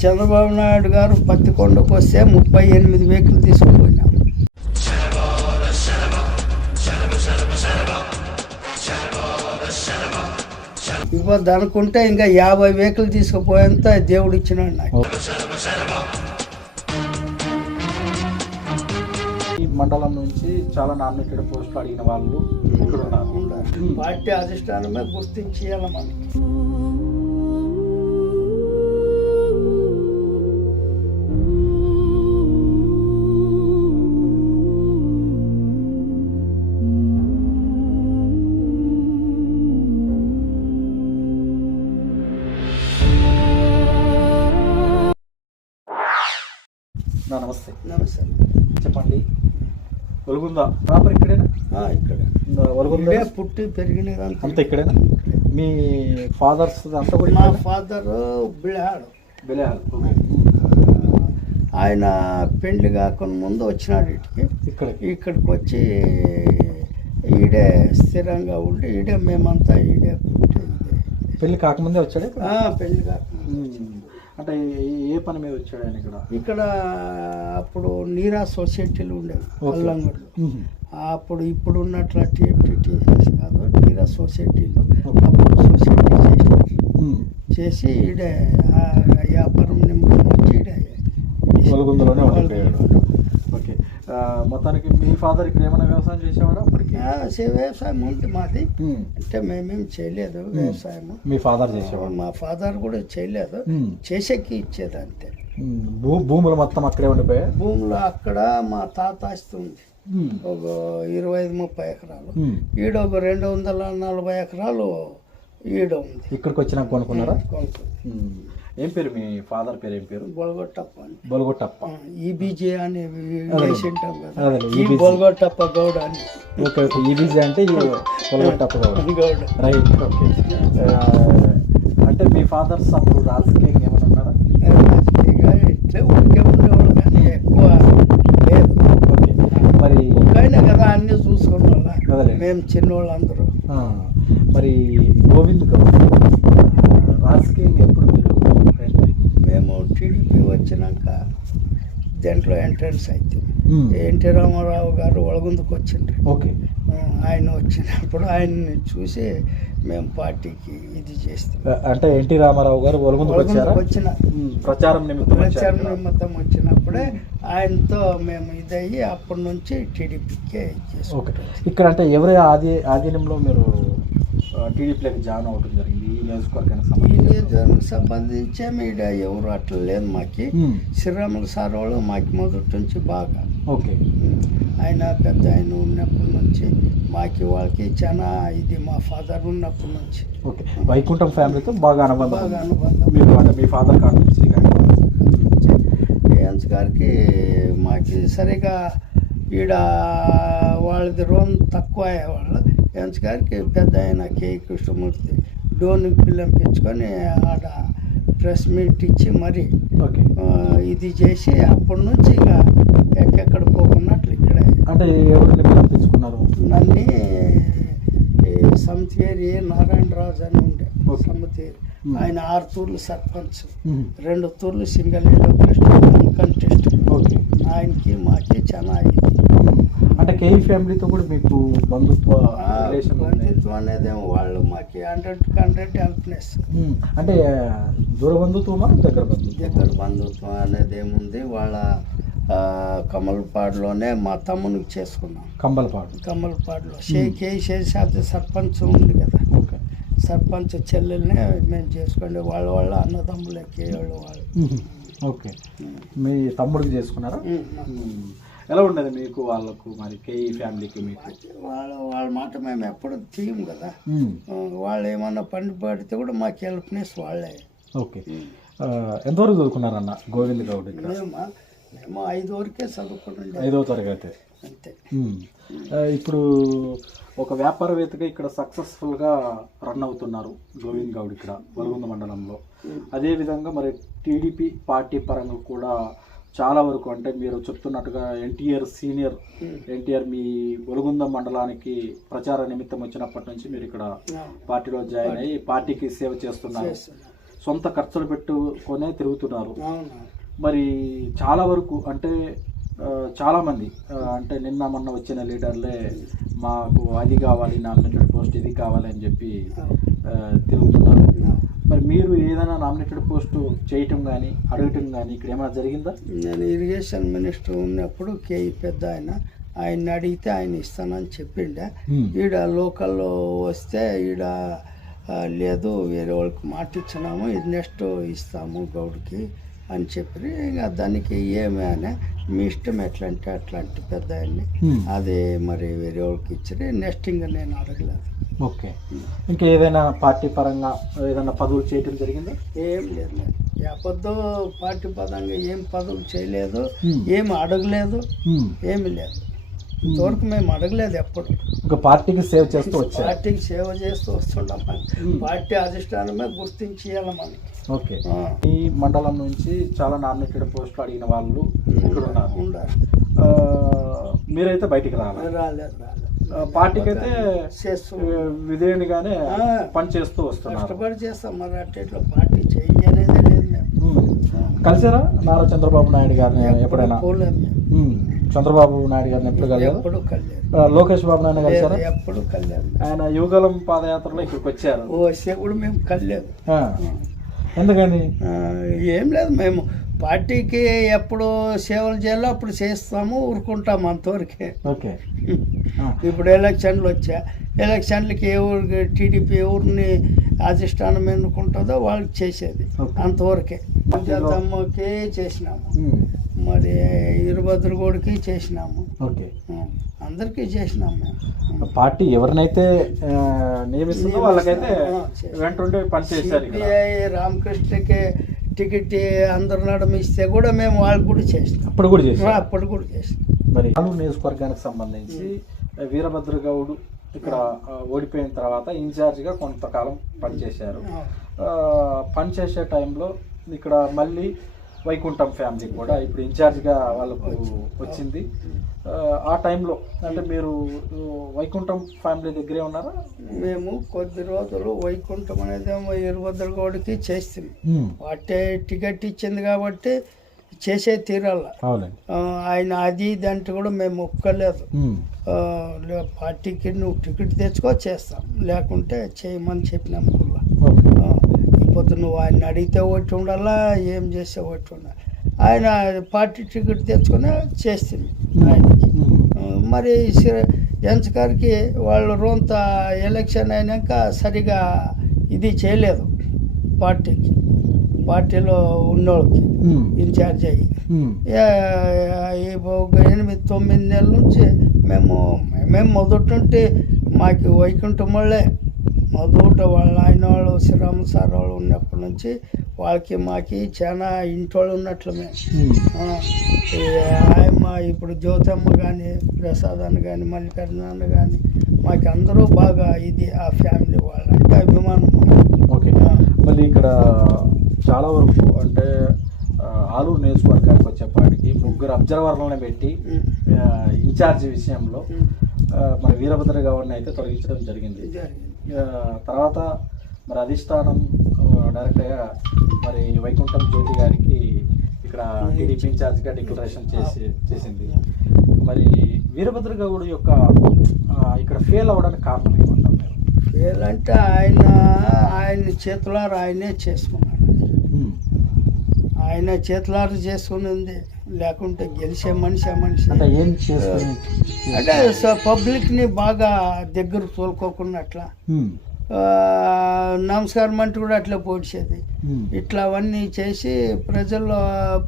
చంద్రబాబు నాయుడు గారు పత్తికొండకు వస్తే ముప్పై ఎనిమిది వెహికల్ తీసుకుని పోయినాం ఇవ్వద్దు అనుకుంటే ఇంకా యాభై వెహికల్ తీసుకుపోయేంత దేవుడు ఇచ్చినాడు నాకు. ఈ మండలం నుంచి చాలా నామినేటెడ్ పోస్టులు అడిగిన వాళ్ళు ఇక్కడ ఉన్నారు పార్టీ అధిష్టానమే గుర్తించి ఇవ్వాలి మనకి. పుట్టి పెరిగినదంతా అంతా ఇక్కడేనా మీ ఫాదర్స్ అంతా కూడా మా? ఫాదర్ బిళాడు ఓకే. ఆయన పెళ్ళి కాకుండా ముందు వచ్చినాడు ఇటుకి ఇక్కడికి ఇక్కడికి వచ్చి ఈడే స్థిరంగా ఉండి ఈడే మేమంతా ఈడే. పెళ్ళి కాకముందే వచ్చాడు ఇక్కడ? పెళ్ళి ఉమ్. అంటే ఏ- పని మీద వచ్చాడు ఆయన ఇక్కడ ఇక్కడ అప్పుడు నీరా సొసైటీలు ఉండేవి ఓకే. అప్పుడు ఇప్పుడు ఉన్నట్ల టీఎఫ్టీటీఎస్ కాదు నీరా సొసైటీలో. అప్పుడు సొసైటీ ఉమ్. చేసి ఈడే వ్యాపారం నిమిత్తం వచ్చి ఈడే ఓకే మొత్తానికి మీ ఫాదర్ ఇక్కడ ఏమైనా వ్యవసాయం చేసేవాడా అప్పటికి వ్యవసాయం ఉంది మాది. అంటే మేమేం చేయలేదు వ్యవసాయం మీ ఫాదర్ చేసేవాడు మా ఫాదర్ కూడా చేయలేదు. చేసేకి ఇచ్చేది అంతే. భూ భూములు మొత్తం అక్కడే ఉండిపోయాయి భూమిలో అక్కడ మా తాత ఆస్తి ఉంది. ఒక ఇరవై ఐదు ముప్పై ఎకరాలు. ఈడ ఒక రెండు వందల నలభై ఎకరాలు ఈడ ఉంది. ఇక్కడికి వచ్చినాక కొనుక్కున్నారా. ఏం పేరు మీ ఫాదర్ పేరు ఏం పేరు? బొలగొట్టప్ప అని. బొలగొట్టప్ప. ఈబీజే అని అదే, ఈ EBJ. బొలగొట్టప్ప గౌడ అని. Okay okay. ఈబీజీ అంటే ఈ బొలగొట్టప్ప గౌడ. Right okay. అంటే మీ ఫాదర్స్ అప్పుడు ఉన్నారా ఇట్లే ఊరికే ఉండేవాళ్ళు కానీ ఎక్కువ లేదు. మరి ఒక్కైనా కదా అన్ని చూసుకున్న. మేము ఆ, మరి గోవింద్ గౌడ్ రాజకీయంగా ఎప్పుడు మీరు? మేము టీడీపీ వచ్చినాక దాంట్లో ఎంట్రన్స్ అయితే. ఎన్టీ రామారావు గారు ఒಳగుందుకు వచ్చిండ్రు. ఓకే. ఆయన వచ్చినప్పుడు ఆయన్ని చూసి మేము పార్టీకి ఇది చేస్తాం అంటే ఎన్టీ రామారావు గారు ఒలగుందుకు వచ్చారా? ఒಳగుందుకు వచ్చిన ప్రచారం నిమిత్తం ప్రచారం నిమిత్తం వచ్చినప్పుడే ఆయనతో మేము ఇదయ్యి అప్పటి నుంచి టీడీపీకే ఓకే. ఇక్కడ అంటే ఎవరి ఆది ఆధీనంలో మీరు టీడీపీలోకి జాయిన్ అవ్వడం జరిగింది? ఈ నియోజకవర్గానికి సంబంధించి నియోజకవర్గానికి సంబంధించి మీడ ఎవరు అట్లా లేదు మాకి. శ్రీరాములు సార్ వాళ్ళు మాకి మొదటి నుంచి బాగా ఓకే. ఆయన పెద్ద ఆయన ఉన్నప్పటి నుంచి మాకి వాళ్ళకి చాలా ఇది మా ఫాదర్ ఉన్నప్పటి నుంచి. ఓకే. వైకుంఠం ఫ్యామిలీతో బాగా అనుబంధం బాగా. అనుబంధం. మీరు అంటే మీ ఫాదర్ కానీ ఏఎన్స్ గారికి మాకి సరిగా ఈడ వాళ్ళది రోన్ తక్కువ వాళ్ళు ఏఎన్స్ గారికి పెద్ద ఆయన కే. కృష్ణమూర్తి డోన్ పిల్లంపించుకొని ఆడ ప్రెస్ మీట్ ఇచ్చి మరి ఇది చేసి అప్పటి నుంచి ఇక ఎక్కడెక్కడ పోకున్నట్లు ఇక్కడే. అంటే ఎవరిని పిలిపించుకున్నారు నన్ను సమతేరి నారాయణరాజు అని ఉండే. సమతేరి. ఆయన ఆరు తూర్లు సర్పంచ్. రెండు తూర్లు సింగల్ విండో ప్రెసిడెంట్ కంటెస్ట్ ఆయనకి మాకి చాలా అంటే కేఈ ఫ్యామిలీతో కూడా మీకు బంధుత్వ బంధుత్వం అనేది వాళ్ళు మాకి హండ్రెడ్ హండ్రెడ్ హెల్ప్నెస్. అంటే దూర బంధుత్వమా దగ్గర బంధుత్వం దగ్గర బంధుత్వం అనేది ఏముంది వాళ్ళ కమల్పాడులోనే మా తమ్మునికి చేసుకున్నాం. కంబలపాడు. కమల్పాడులో. షేక్ శేషాద్రి సర్పంచ్ ఉంది కదా. ఓకే. సర్పంచ్ చెల్లెల్నే మేము చేసుకోండి వాళ్ళ వాళ్ళ అన్నదమ్ములకి వాళ్ళు వాళ్ళు. ఓకే. మీ తమ్ముడికి చేసుకున్నారా? ఎలా ఉండేది మీకు వాళ్ళకు మరి? కేఈ ఫ్యామిలీకి మీకు? వాళ్ళ వాళ్ళ మాట మేము ఎప్పుడు తీయం కదా. వాళ్ళు ఏమన్నా పండు పడితే కూడా మాకు హెల్ప్నెస్ వాళ్ళే. ఓకే. ఎంతవరకు చదువుకున్నారన్న గోవింద్ గౌడ్ ఇక్కడ? మేము ఐదు వరకే చదువుకుని ఐదవ తరగతి. అంతే. ఇప్పుడు ఒక వ్యాపారవేత్తగా ఇక్కడ సక్సెస్ఫుల్గా రన్ అవుతున్నారు గోవింద్ గౌడ్ ఇక్కడ వరగుంద మండలంలో. అదేవిధంగా మరి టీడీపీ పార్టీ పరంగా కూడా చాలా వరకు అంటే మీరు చెప్తున్నట్టుగా ఎన్టీఆర్ సీనియర్ ఎన్టీఆర్ మీ ఒలుగుంద మండలానికి ప్రచార నిమిత్తం వచ్చినప్పటి నుంచి మీరు ఇక్కడ పార్టీలో జాయిన్ అయ్యి పార్టీకి సేవ చేస్తున్నారు. చేస్తున్నాం. సొంత ఖర్చులు పెట్టుకొనే తిరుగుతున్నారు. మరి చాలా వరకు అంటే ఆ, చాలా మంది ఆ, అంటే నిన్న మొన్న వచ్చిన లీడర్లే మాకు అది కావాలి నామినేటెడ్ పోస్ట్ ఇది కావాలి అని చెప్పి తిరుగుతున్నారు. మరి మీరు ఏదైనా నామినేటెడ్ పోస్ట్ చేయటం కానీ అడగటం కానీ ఇక్కడ ఏమైనా జరిగిందా? నేను ఇరిగేషన్ మినిస్టర్ ఉన్నప్పుడు కేఈ పెద్ద ఆయన ఆయన అడిగితే ఆయన ఇస్తానని చెప్పిండే. ఈడ లోకల్లో వస్తే ఈడ లేదు వేరే వాళ్ళకి మాట ఇచ్చినాము ఇది నెక్స్ట్ ఇస్తాము గౌడ్కి అని చెప్పి ఇక దానికి ఏమి అని మీ ఇష్టం ఎట్లా అంటే అట్లాంటి పెద్ద అది మరి వేరే వాళ్ళకి ఇచ్చి నెక్స్ట్ ఇంకా నేను అడగలేదు. ఓకే. ఇంకా ఏదైనా పార్టీ పరంగా ఏదైనా పదవులు చేయటం జరిగిందా? ఏం లేదు అబద్ధం పార్టీ పదంగా ఏం పదవులు చేయలేదు. ఏమి అడగలేదు ఏమి లేదు. ఇంతవరకు మేము అడగలేదు ఎప్పుడు. ఇంకా పార్టీకి సేవ్ చేస్తూ వచ్చారు. పార్టీకి సేవ చేస్తూ. Hmm. పార్టీ అధిష్టానమే గుర్తించి ఓకే. ఈ మండలం నుంచి చాలా నామినేటెడ్ పోస్టులు అడిగిన వాళ్ళు ఇక్కడ ఉన్నారు. మీరైతే బయటికి రాలేదు రాలేదు పార్టీకి అయితే విధేయునిగానే. పని చేస్తూ వస్తున్నారు. కష్టపడి చేస్తాం మరి అట్లా పార్టీ చేయనేదే లేదు. కలిసారా? నారా చంద్రబాబు నాయుడు గారిని ఎప్పుడైనా. చంద్రబాబు నాయుడు గారిని ఎప్పుడు కలిసారు ఎప్పుడు కళ్యాణ్ లోకేష్ బాబు నాయుడు కలిసారా ఎప్పుడు కళ్యాణ్ ఆయన యువగలం పాదయాత్రలో ఇక్కడికి వచ్చారు. ఓ కూడా మేము ఆ. ఎందుకని? ఏం లేదు మేము పార్టీకి ఎప్పుడు సేవలు చేయాలో అప్పుడు చేస్తాము ఊరుకుంటాము అంతవరకే. ఓకే. ఇప్పుడు ఎలక్షన్లు వచ్చా ఎలక్షన్లకి ఏ ఊరికి టీడీపీ ఎవరిని అధిష్టానం ఎన్నుకుంటుందో వాళ్ళకి చేసేది. అంతవరకే. చేసినాము. మరి ఇరుభద్రగోడికి చేసినాము. ఓకే. అందరికీ చేసినాము మేము. పార్టీ ఎవరినైతే నియమిస్తుందో వాళ్ళకైతే. వెంటుండి పని చేశారు. సిపిఐ రామకృష్ణకి టికెట్ అందరు నడుమ ఇస్తే కూడా మేము వాళ్ళకి కూడా చేసినాం. అప్పుడు కూడా చేశారు అప్పుడు కూడా చేసినాం. మరి నియోజకవర్గానికి సంబంధించి వీరభద్ర గౌడ్ ఇక్కడ ఓడిపోయిన తర్వాత ఇన్ఛార్జిగా కొంతకాలం పనిచేశారు. పనిచేసే టైంలో ఇక్కడ మళ్ళీ వైకుంఠం ఫ్యామిలీ కూడా ఇప్పుడు ఇన్ఛార్జిగా వాళ్ళకు వచ్చింది. ఆ, టైంలో అంటే మీరు వైకుంఠం ఫ్యామిలీ దగ్గరే ఉన్నారా? మేము కొద్ది రోజులు వైకుంఠం అనేది ఇరుభద్రగౌడికి చేస్తుంది వాటే టికెట్ ఇచ్చింది కాబట్టి చేసే తీరాల. ఆయన అది ఇది అంటే కూడా మేము లే- పార్టీకి నువ్వు టికెట్ తెచ్చుకో చేస్తాం. లేకుంటే చేయమని చెప్పినాం. కూడా ఆ, ఇప్పుడు నువ్వు ఆయన అడిగితే ఒకటి ఉండాలా? ఏం చేస్తే ఒకటి ఉండాలి? ఆయన పార్టీ టికెట్ తెచ్చుకొని చేస్తుంది ఆయనకి. మరి ఎంచకారికి వాళ్ళు రోంత ఎలక్షన్ అయినాక సరిగా ఇది చేయలేదు పార్టీకి. పార్టీలో ఉన్నోళ్ళకి ఇన్ఛార్జ్ అయ్యి. ఎనిమిది తొమ్మిది నెలల నుంచి మేము మేము మొదటి నుండి మాకు వైకుంఠం వాళ్ళే. మొదట వాళ్ళ ఆయన వాళ్ళు శ్రీరామ సార్ వాళ్ళు ఉన్నప్పటి నుంచి వాళ్ళకి మాకి చాలా ఇంటోళ్ళు ఉన్నట్లు మేము ఈ ఆయమ్మ ఇప్పుడు జ్యోతమ్మ కానీ ప్రసాద్ కానీ మల్లికార్జున కానీ మాకు అందరూ బాగా ఇది ఆ ఫ్యామిలీ వాళ్ళంటే అభిమానం. ఓకే మళ్ళీ ఇక్కడ చాలా వరకు అంటే ఆలూరు నియోజకవర్గానికి వచ్చేపాటికి ముగ్గురు అబ్జర్వర్లను పెట్టి. ఆ, ఇన్ఛార్జ్ విషయంలో. ఆ, మన వీరభద్ర గౌడ్ని అయితే తొలగించడం జరిగింది తర్వాత మరి అధిష్టానం డైరెక్ట్గా మరి వైకుంఠం జ్యోతి గారికి ఇక్కడ టీడీపీ ఇన్ఛార్జ్గా డిక్లరేషన్ చేసి చేసింది. మరి వీరభద్ర గౌడ్ యొక్క ఇక్కడ ఫెయిల్ అవ్వడానికి కారణం ఏమంటారు మీరు వీళ్ళంటే ఆయన ఆయన చేతులారు ఆయనే చేసుకున్నాడు. ఆయన చేతులారు చేసుకుని ఉంది లేకుంటే గెలిచే మనిషి మనిషి. అంటే పబ్లిక్ని బాగా దగ్గర తోలుకోకుండా అట్లా. నమస్కారం అంటే కూడా అట్లా పోడ్చేది. ఇట్లా అవన్నీ చేసి ప్రజల్లో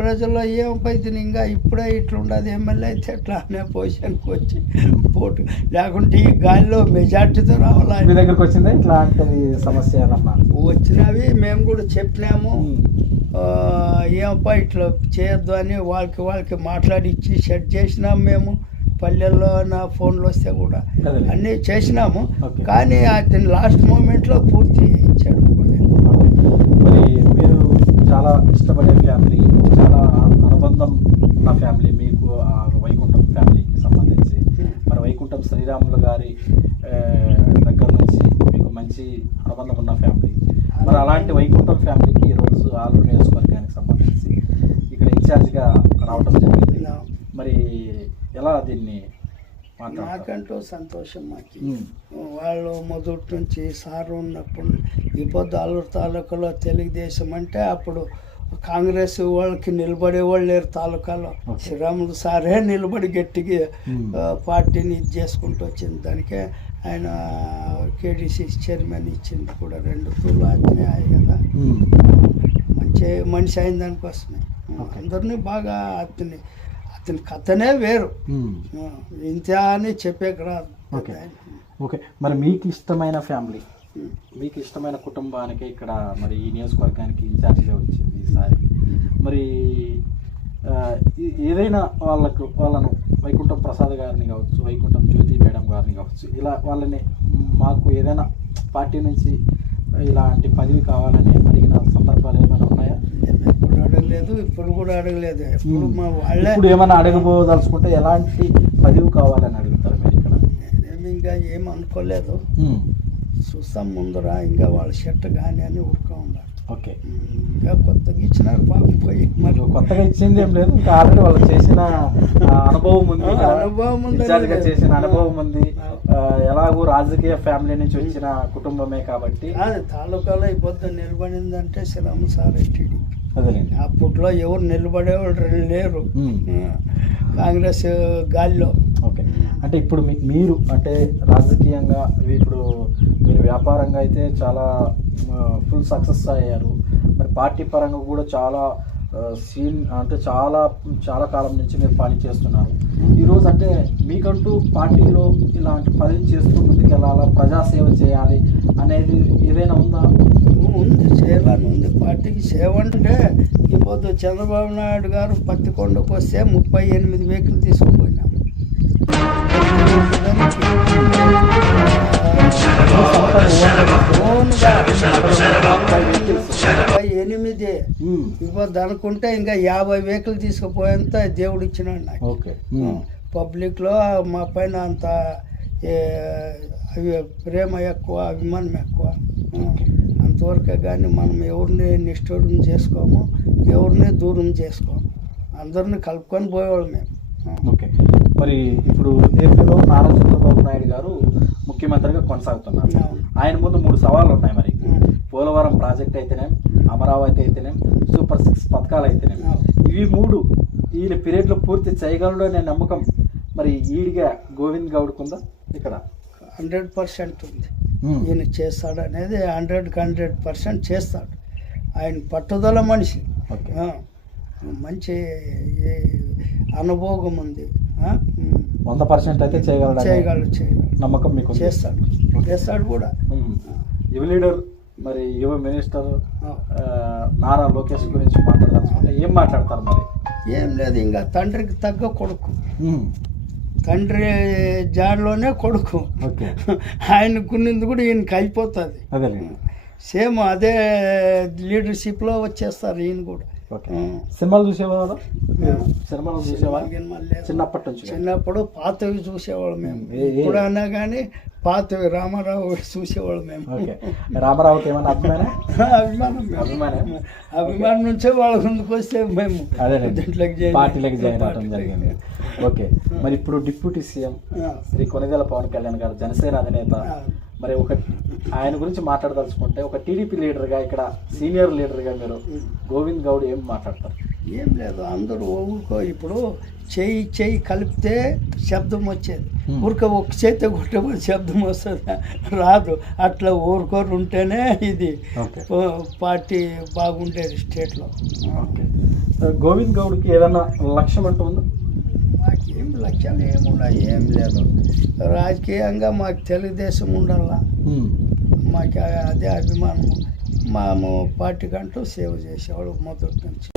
ప్రజల్లో ఏం పైతుంది ఇంకా ఇప్పుడే ఇట్లా ఉండదు ఎమ్మెల్యే అయితే ఎట్లా అనే పొజిషన్కి వచ్చి పోటు. లేకుంటే ఈ గాలిలో మెజార్టీతో రావాలి? మీ దగ్గరకు వచ్చిందా ఇట్లాంటిది సమస్య వచ్చినవి మేము కూడా చెప్పినాము. ఏమప్పా ఇట్లా చేయొద్దు అని వాళ్ళకి వాళ్ళకి మాట్లాడి ఇచ్చి సెట్ చేసినాం మేము. పల్లెల్లో నా ఫోన్లు వస్తే కూడా. అన్నీ చేసినాము. కానీ అతని లాస్ట్ మూమెంట్లో పూర్తి చెడుకునే మరి మీరు చాలా ఇష్టపడే ఫ్యామిలీ చాలా అనుబంధం ఉన్న ఫ్యామిలీ మీకు వైకుంఠం ఫ్యామిలీకి సంబంధించి. మరి వైకుంఠం శ్రీరాములు గారి దగ్గర నుంచి మీకు మంచి అనుబంధం ఉన్న ఫ్యామిలీ. మరి అలాంటి వైకుంఠం ఫ్యామిలీకి ఈరోజు ఆలూరు నియోజకవర్గానికి సంబంధించి ఇక్కడ ఇన్ఛార్జిగా రావడం జరిగింది. మరి ఎలా దీన్ని నాకంటూ సంతోషం మాకు. వాళ్ళు మొదటి నుంచి సార్ ఉన్నప్పుడు ఈ పొద్దు ఆలూరు తాలూకాలో తెలుగుదేశం అంటే అప్పుడు కాంగ్రెస్ వాళ్ళకి నిలబడే వాళ్ళు లేరు తాలూకాలో. శ్రీరాములు సారే నిలబడి గట్టిగా పార్టీని ఇది చేసుకుంటూ వచ్చింది. దానికే ఆయన కేడీసీ చైర్మన్ ఇచ్చింది కూడా రెండు తూర్లు ఆజ్ఞ అయ్యాయి కదా. మంచి మనిషి అయిన దానికోసమే. అందరినీ బాగా అతని అతని కథనే వేరు. ఆ, ఇంత అని రాదు Okay. ఓకే. మరి మీకు ఇష్టమైన ఫ్యామిలీ? ఉమ్. మీకు ఇష్టమైన కుటుంబానికి ఇక్కడ మరి ఈ నియోజకవర్గానికి ఇన్ఛార్జిగా వచ్చింది ఈసారి మరి ఏదైనా వాళ్ళకు వాళ్ళను వైకుంఠం ప్రసాద్ గారిని కావచ్చు వైకుంఠం జ్యోతి మేడం గారిని కావచ్చు ఇలా వాళ్ళని మాకు ఏదైనా పార్టీ నుంచి ఇలాంటి పదవి కావాలని అడిగిన సందర్భాలు ఏమైనా ఉన్నాయా? ఎప్పుడు అడగలేదు ఇప్పుడు కూడా అడగలేదు. ఇప్పుడు మా వాళ్ళే ఇప్పుడు ఏమైనా అడగబోదలుచుకుంటే ఎలాంటి పదవి కావాలని అడుగుతారు మీరు ఇక్కడ? నేనేమి ఇంకా ఏం అనుకోలేదు. చూస్తాం ముందర ఇంకా వాళ్ళ షర్ట్ కానీ అని ఊరుకో ఉన్నారు ఓకే. ఇంకా కొత్తగా ఇచ్చినారు పాపం పోయి. మరి కొత్తగా ఇచ్చింది ఏం లేదు ఇంకా ఆల్రెడీ వాళ్ళు చేసిన అనుభవం ఉంది అనుభవం ఉంది. చేసిన అనుభవం ఉంది. ఎలాగూ రాజకీయ ఫ్యామిలీ నుంచి వచ్చిన కుటుంబమే కాబట్టి. అది తాలూకాలో ఈ పొద్దు నిలబడిందంటే శ్రీరామ సార్ అదేలేండి అప్పట్లో ఎవరు నిలబడేవాళ్ళు లేరు. కాంగ్రెస్ గాలిలో. ఓకే. అంటే ఇప్పుడు మీరు అంటే రాజకీయంగా ఇప్పుడు మీరు వ్యాపారంగా అయితే చాలా ఫుల్ సక్సెస్ అయ్యారు. మరి పార్టీ పరంగా కూడా చాలా సీన్ అంటే చాలా చాలా కాలం నుంచి మీరు పని చేస్తున్నారు. ఈరోజు అంటే మీకంటూ పార్టీలో ఇలాంటి పని చేస్తూ ముందుకెళ్ళాలా? ప్రజాసేవ చేయాలి అనేది ఏదైనా ఉందా? ఉంది చేయాలని ఉంది. పార్టీకి సేవ అంటే ఈ పొద్దు చంద్రబాబు నాయుడు గారు పత్తికొండకు వస్తే ముప్పై ఎనిమిది వెహికల్ తీసుకుపోయినాం ముప్పై ఉమ్. ఇప్పుడు అనుకుంటే ఇంకా యాభై వెహికల్ తీసుకుపోయేంత దేవుడు ఇచ్చినాడు నాకు. ఓకే. పబ్లిక్లో మా పైన అంత అవి ప్రేమ ఎక్కువ అభిమానం ఎక్కువ. అంతవరకే కానీ మనం ఎవరిని నిష్ఠూరం చేసుకోము ఎవరిని దూరం చేసుకోము. అందరిని కలుపుకొని పోయేవాళ్ళు మేము. ఓకే. మరి ఇప్పుడు ఏపీలో నారా చంద్రబాబు నాయుడు గారు ముఖ్యమంత్రిగా కొనసాగుతున్నారు. ఆయన ముందు మూడు సవాళ్ళు ఉన్నాయి మరి. పోలవరం ప్రాజెక్ట్ అయితేనేం అమరావతి అయితేనేం సూపర్ సిక్స్ పథకాలు అయితేనేం. ఇవి మూడు ఈయన పీరియడ్లో పూర్తి చేయగలడు అనే నమ్మకం మరి ఈడిగా గోవింద్ గౌడ్కు ఉందా ఇక్కడ. హండ్రెడ్ పర్సెంట్ ఉంది. ఈయన చేస్తాడు అనేది హండ్రెడ్కి హండ్రెడ్ పర్సెంట్ చేస్తాడు. ఆయన పట్టుదల మనిషి. మంచి ఏ, అనుభవం ఉంది. వంద పర్సెంట్ అయితే చేయగలడు చేయగలడు చేయగలడు. నమ్మకం మీకు. చేస్తాడు. చేస్తాడు కూడా. యువ లీడర్ మరి యువ మినిస్టర్ నారా లోకేష్ గురించి మాట్లాడదాల్సుకుంటే ఏం మాట్లాడతారు మరి? ఏం లేదు ఇంకా తండ్రికి తగ్గ కొడుకు. తండ్రి జాడలోనే కొడుకు. ఓకే. ఆయనకున్నింది కూడా ఈయనకి అయిపోతుంది సేమ్ అదే లీడర్షిప్లో వచ్చేస్తారు ఈయన కూడా. ఓకే. సినిమాలు చూసేవాళ్ళ సినిమాలు చూసేవా సినిమాలు లేదు. చిన్నప్పటి నుంచి. చిన్నప్పుడు పాతవి చూసేవాళ్ళం మేము. ఇప్పుడు అన్నా కానీ పాతవి రామారావు చూసేవాళ్ళం మేము. ఓకే. రామారావుకి ఏమన్నా అర్థమైనా అభిమానం మేము. అభిమానం? అభిమానం నుంచే వాళ్ళ ముందుకు వస్తే మేము దీంట్లోకి జాయిన్ పార్టీలోకి జాయిన్ అవడం. జరిగింది. ఓకే. మరి ఇప్పుడు డిప్యూటీ సీఎం శ్రీ కొనిదెల పవన్ కళ్యాణ్ గారు జనసేన అధినేత. మరి ఒక ఆయన గురించి మాట్లాడదలుచుకుంటే ఒక టీడీపీ లీడర్గా ఇక్కడ సీనియర్ లీడర్గా మీరు గోవింద్ గౌడ్ ఏం మాట్లాడతారు? ఏం లేదు అందరూ ఊరుకో. ఇప్పుడు చేయి చేయి కలిపితే శబ్దం వచ్చేది. ఊరిక ఒక చేతి కొట్టబోతే శబ్దం వస్తుంది? రాదు. అట్లా ఊరుకోరు ఉంటేనే ఇది పార్టీ బాగుండేది స్టేట్లో. ఓకే. గోవింద్ గౌడ్కి ఏదన్నా లక్ష్యం అంటూ ఉందా? మాకేం లక్ష్యాలు ఏమున్నాయి? ఏం లేదు. రాజకీయంగా మాకు తెలుగుదేశం ఉండాలా. మాకు అదే అభిమానం మేము పార్టీ కంటూ సేవ చేసేవాళ్ళు మొదటి నుంచి.